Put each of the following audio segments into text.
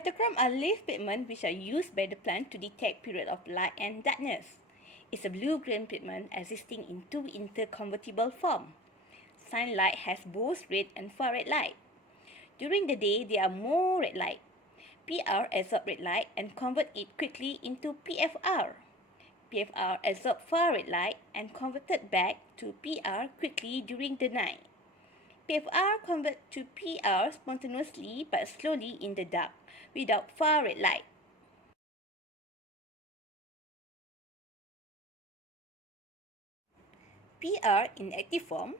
Phytochrome are leaf pigments which are used by the plant to detect periods of light and darkness. It's a blue-green pigment existing in two interconvertible forms. Sunlight has both red and far-red light. During the day, there are more red light. PR absorbs red light and converts it quickly into PFR. PFR absorbs far-red light and converted back to PR quickly during the night. PFR converts to PR spontaneously but slowly in the dark, without far-red light. PR in active form,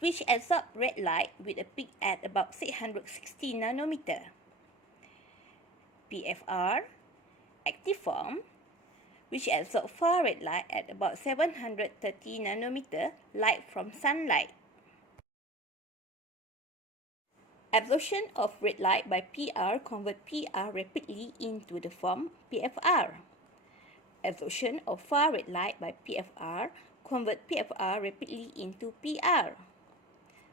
which absorbs red light with a peak at about 660 nanometer. PFR, active form, which absorbs far-red light at about 730 nanometer light from sunlight. Absorption of red light by PR converts PR rapidly into the form PFR. Absorption of far-red light by PFR converts PFR rapidly into PR.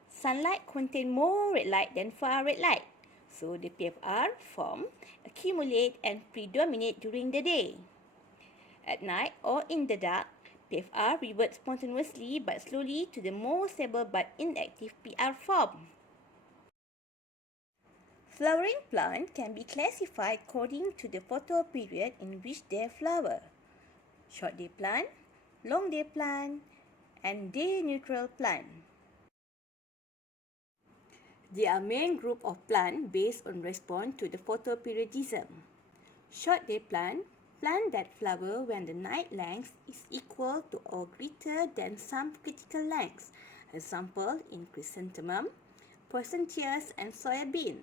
Sunlight contains more red light than far-red light, so the PFR form accumulate and predominate during the day. At night or in the dark, PFR reverts spontaneously but slowly to the more stable but inactive PR form. Flowering plants can be classified according to the photoperiod in which they flower. Short day plant, long day plant, and day neutral plant. There are main group of plants based on response to the photoperiodism. Short day plant, plant that flower when the night length is equal to or greater than some critical length. Example in chrysanthemum, poisonteas, and soybean.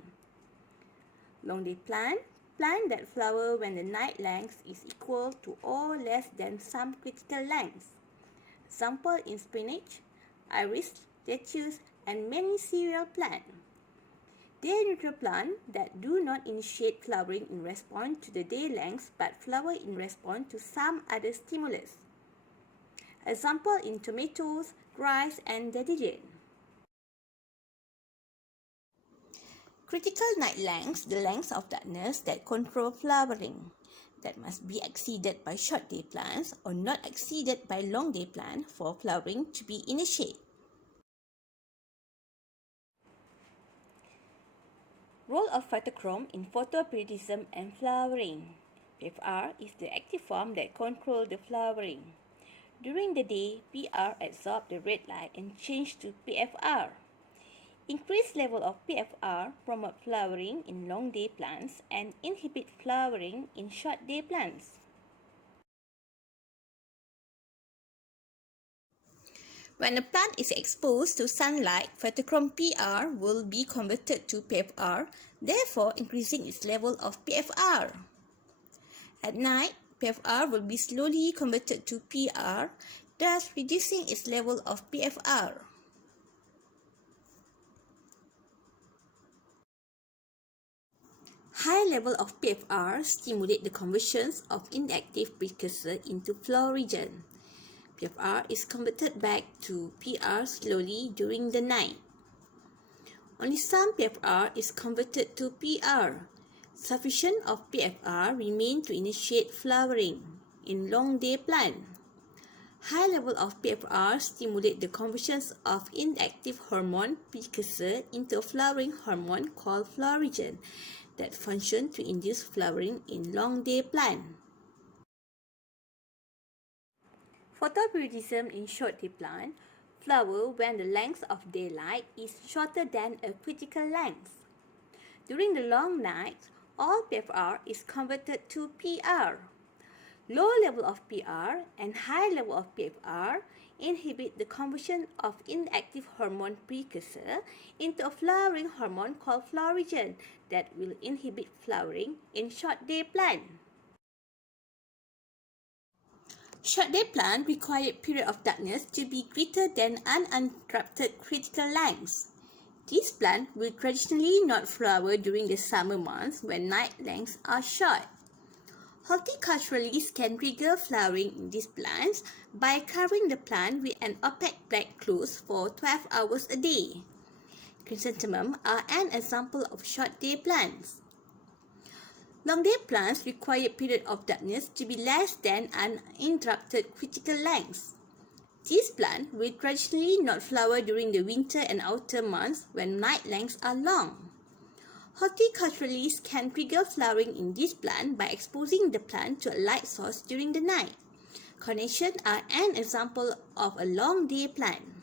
Long day plant, plant that flower when the night length is equal to or less than some critical length. Example in spinach, iris, lettuce, and many cereal plants. Day neutral plants that do not initiate flowering in response to the day length but flower in response to some other stimulus. Example in tomatoes, rice, and dandelion. Critical night length, the length of darkness that control flowering, that must be exceeded by short day plants or not exceeded by long day plants for flowering to be initiated. Role of phytochrome in photoperiodism and flowering. PFR is the active form that controls the flowering. During the day, PR absorbs the red light and changes to PFR. Increased level of PFR promote flowering in long day plants and inhibit flowering in short day plants. When a plant is exposed to sunlight, phytochrome PR will be converted to PFR, therefore increasing its level of PFR. At night, PFR will be slowly converted to PR, thus reducing its level of PFR. High level of PFR stimulate the conversions of inactive precursor into fluorescent. PFR is converted back to PR slowly during the night. Only some PFR is converted to PR. Sufficient of PFR remain to initiate flowering in long day plant. High level of PFR stimulate the conversions of inactive hormone precursor into a flowering hormone called fluorescent that function to induce flowering in long day plant. Photoperiodism in short day plant flower when the length of daylight is shorter than a critical length. During the long night, all PFR is converted to PR. Low level of PR and high level of PFR inhibit the conversion of inactive hormone precursor into a flowering hormone called fluorescent that will inhibit flowering in short day plant. Short day plant require period of darkness to be greater than uninterrupted critical length. These plants will traditionally not flower during the summer months when night lengths are short. Horticulturalists can trigger flowering in these plants by covering the plant with an opaque black cloth for 12 hours a day. Chrysanthemums are an example of short day plants. Long day plants require period of darkness to be less than uninterrupted critical lengths. These plants will traditionally not flower during the winter and autumn months when night lengths are long. Horticulturalists can trigger flowering in this plant by exposing the plant to a light source during the night. Carnations are an example of a long day plant.